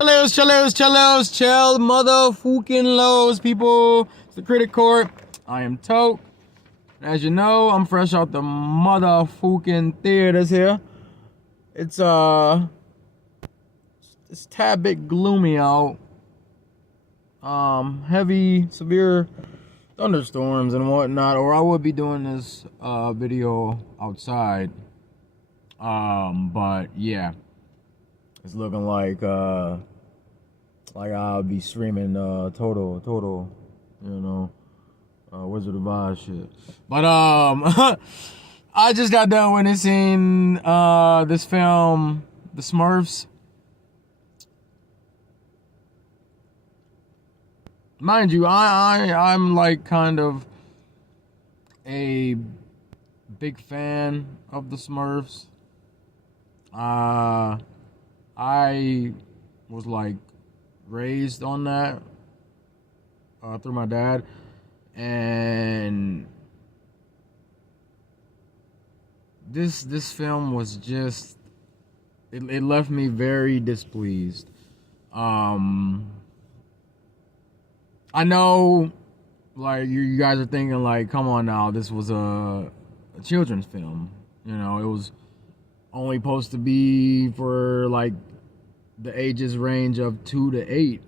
Chill motherfucking lows, people. It's the Critic Court. I am Toke. As you know, I'm fresh out the motherfucking theaters here. It's a tad bit gloomy out. Heavy, severe thunderstorms and whatnot, or I would be doing this video outside. But yeah. It's looking like I'll be streaming total, Wizard of Oz shit. But I just got done witnessing this film, The Smurfs. Mind you, I'm like kind of a big fan of the Smurfs. I was like raised on that through my dad, and this film was just it left me very displeased. I know, like you guys are thinking like, come on now, this was a children's film. It was only supposed to be for like the ages range of 2 to 8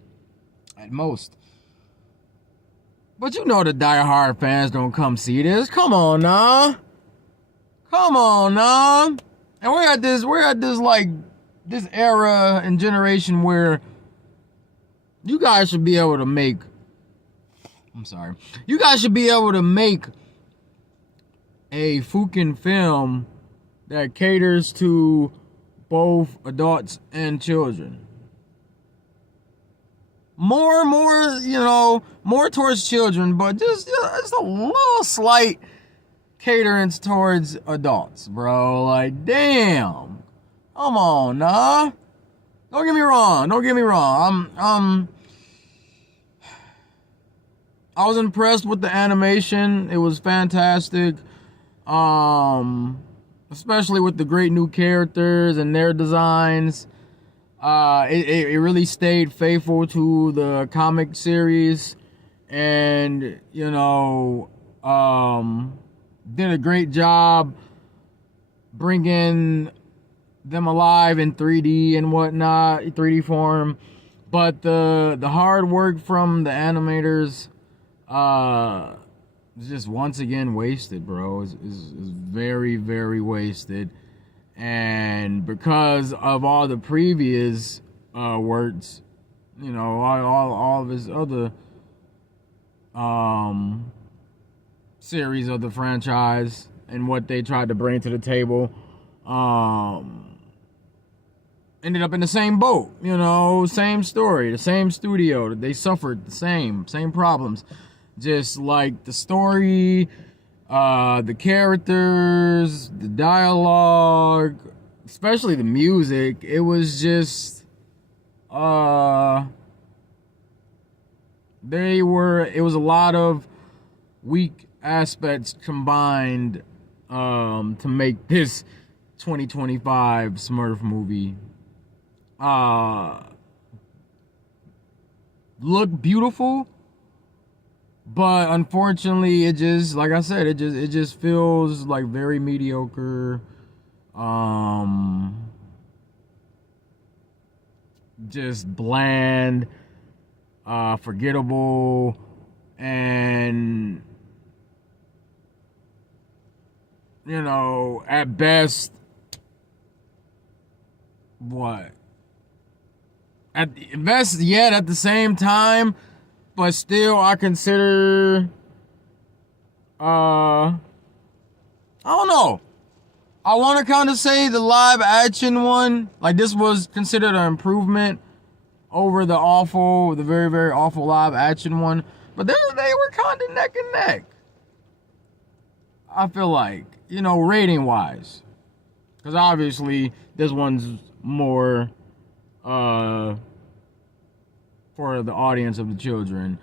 at most. But the diehard fans don't come see this. Come on now. And we're at this era and generation where you guys should be able to make a fucking film that caters to both adults and children. More towards children, but just a little slight caterance towards adults, bro. Like, damn. Come on, nah. Don't get me wrong. I was impressed with the animation. It was fantastic. Especially with the great new characters and their designs. It really stayed faithful to the comic series, and did a great job bringing them alive in 3D and whatnot, 3D form. But the hard work from the animators just once again wasted, bro. Is very, very wasted. And because of all the previous works, all of his other series of the franchise and what they tried to bring to the table, ended up in the same boat, same story, the same studio. They suffered the same problems. Just like the story, the characters, the dialogue, especially the music, it was just, it was a lot of weak aspects combined to make this 2025 Smurf movie look beautiful. But unfortunately, it just, like I said, it just feels like very mediocre. Just bland, forgettable, and at best, at the same time. But still, I consider, I don't know. I want to kind of say the live action one, like this was considered an improvement over the very, very awful live action one. But they were kind of neck and neck. I feel like, rating wise. Because obviously, this one's more, for the audience of the children,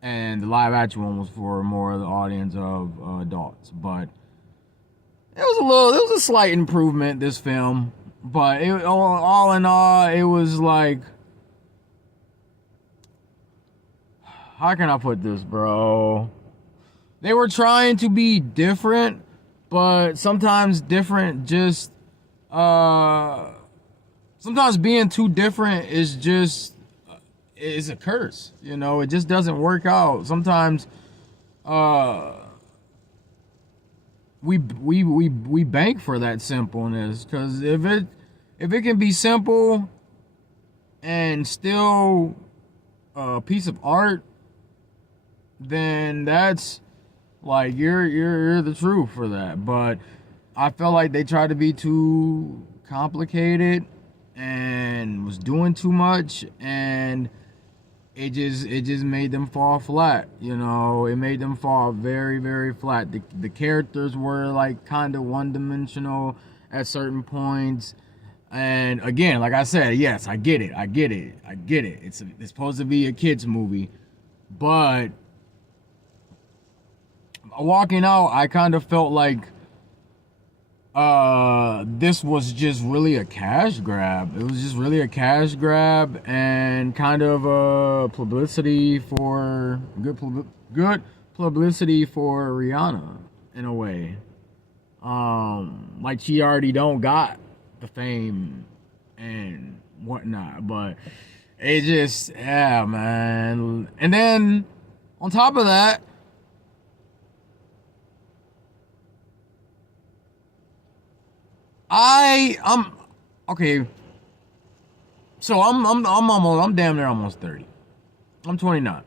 and the live action one was for more of the audience of adults. But it was a slight improvement, this film. But all in all, it was like how can I put this, bro? They were trying to be different, but sometimes different just sometimes being too different is just is a curse. You know, it just doesn't work out. Sometimes we bank for that simpleness, because if it can be simple and still a piece of art, then that's like you're the truth for that. But I felt like they tried to be too complicated and was doing too much, and it just made them fall flat. You know, it made them fall very, very flat. The characters were like kind of one-dimensional at certain points. And again, like I said, yes, I get it. It's supposed to be a kids movie, but walking out, I kind of felt like this was just really a cash grab. It was just really a cash grab and kind of publicity for good publicity for Rihanna in a way. Like she already don't got the fame and whatnot, but it just, yeah, man. And then on top of that, I'm okay. So I'm damn near almost 30. I'm 29.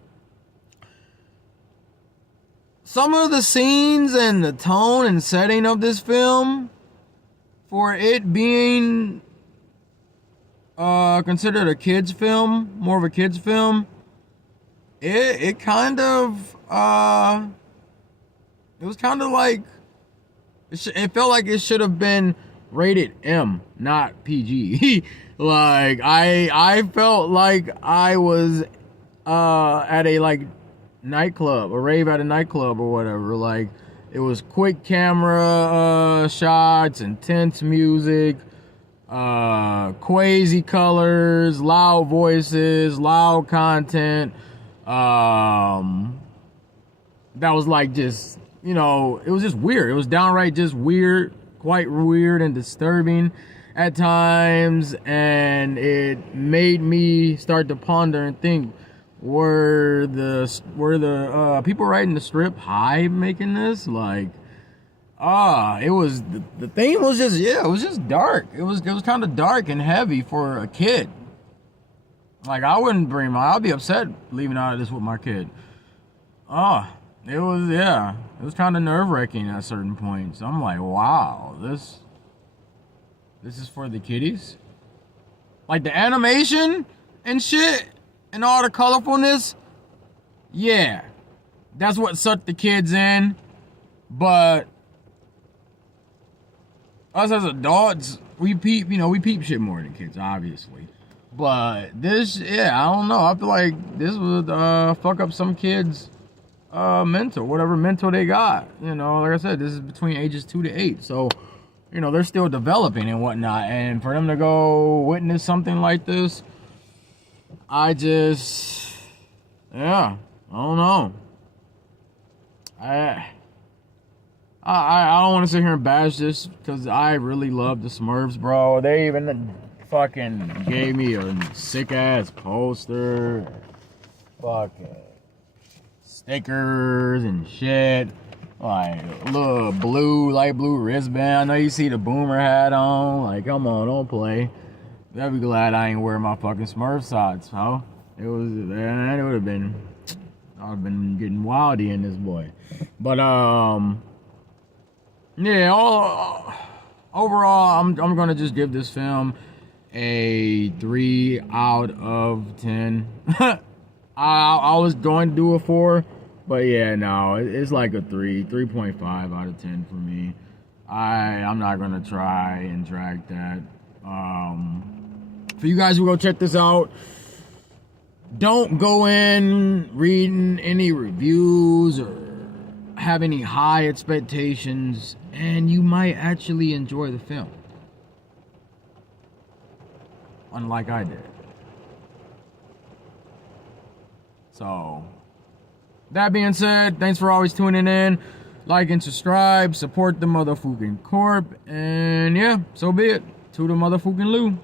Some of the scenes and the tone and setting of this film, for it being considered a kids film, more of a kids film, it kind of it was kind of like it felt like it should have been rated M, not PG. Like I felt like I was at a like nightclub, a rave at a nightclub or whatever. Like it was quick camera shots, intense music, crazy colors, loud voices, loud content. That was like just, you know, it was just weird. It was downright just weird. Quite weird and disturbing at times, and it made me start to ponder and think, were the people writing the script high making this? Like, it was the theme was just, yeah, it was just dark. It was kind of dark and heavy for a kid. Like I wouldn't bring I'd be upset leaving out of this with my kid. It was, yeah, it was kind of nerve-wracking at certain points. I'm like, wow, this is for the kiddies? Like the animation and shit and all the colorfulness, yeah, that's what sucked the kids in. But us as adults, we peep shit more than kids, obviously. But this, yeah, I don't know. I feel like this would fuck up some kids' mental, whatever mental they got. You know, like I said, this is between ages 2 to 8, so you know they're still developing and whatnot. And for them to go witness something like this, I don't know. I don't want to sit here and bash this because I really love the Smurfs, bro. They even fucking gave me a sick ass poster, fucking stickers and shit, like a little light blue wristband. I know you see the boomer hat on. Like, come on, don't play. I'd be glad I ain't wearing my fucking Smurf socks, huh? It would have been, I'd have been getting wildy in this boy. But yeah, overall, I'm gonna just give this film a 3 out of 10. I was going to do a 4, but yeah, no, it's like a 3.5 out of 10 for me. I'm not gonna try and drag that. For you guys who go check this out, don't go in reading any reviews or have any high expectations, and you might actually enjoy the film, unlike I did. So That being said, thanks for always tuning in. Like and subscribe. Support the motherfucking corp. And yeah, so be it. To the motherfucking Lou.